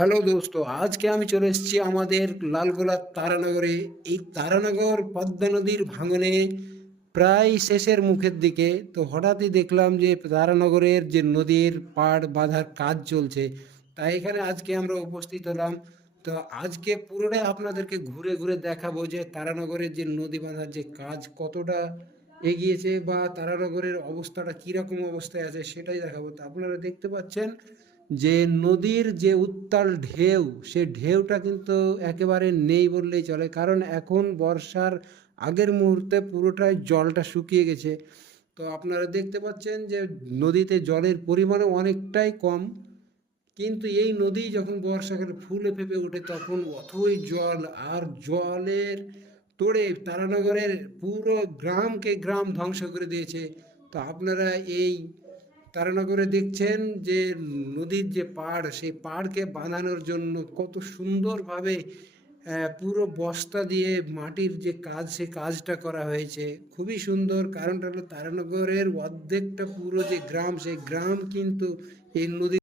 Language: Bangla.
হ্যালো দোস্ত, আজকে আমি চলে এসেছি আমাদের লালগোলার তারানগরে। এই তারানগর পদ্মা নদীর ভাঙনে প্রায় শেষের মুখের দিকে। তো হঠাৎই দেখলাম যে তারানগরের যে নদীর পাড় বাঁধার কাজ চলছে, তাই এখানে আজকে আমরা উপস্থিত হলাম। তো আজকে পুরোটাই আপনাদেরকে ঘুরে ঘুরে দেখাবো যে তারানগরের যে নদী বাঁধার যে কাজ কতটা এগিয়েছে বা তারানগরের অবস্থাটা কীরকম অবস্থায় আছে সেটাই দেখাবো। তো আপনারা দেখতে পাচ্ছেন যে নদীর যে উত্তাল ঢেউ, সে ঢেউটা কিন্তু একেবারে নেই বললেই চলে, কারণ এখন বর্ষার আগের মুহূর্তে পুরোটাই জলটা শুকিয়ে গেছে। তো আপনারা দেখতে পাচ্ছেন যে নদীতে জলের পরিমাণও অনেকটাই কম, কিন্তু এই নদী যখন বর্ষাকালে ফুলে ফেঁপে ওঠে তখন অথই জল, আর জলের তোড়ে তারানগরের পুরো গ্রামকে গ্রাম ধ্বংস করে দিয়েছে। তো আপনারা এই তারানগরে দেখছেন যে নদীর যে পাড়, সেই পাড়কে বাঁধানোর জন্য কত সুন্দরভাবে পুরো বস্তা দিয়ে মাটির যে কাজ, সে কাজটা করা হয়েছে। খুবই সুন্দর, কারণটা হলো তারানগরের অর্ধেকটা পুরো যে গ্রাম, সেই গ্রাম কিন্তু এই নদী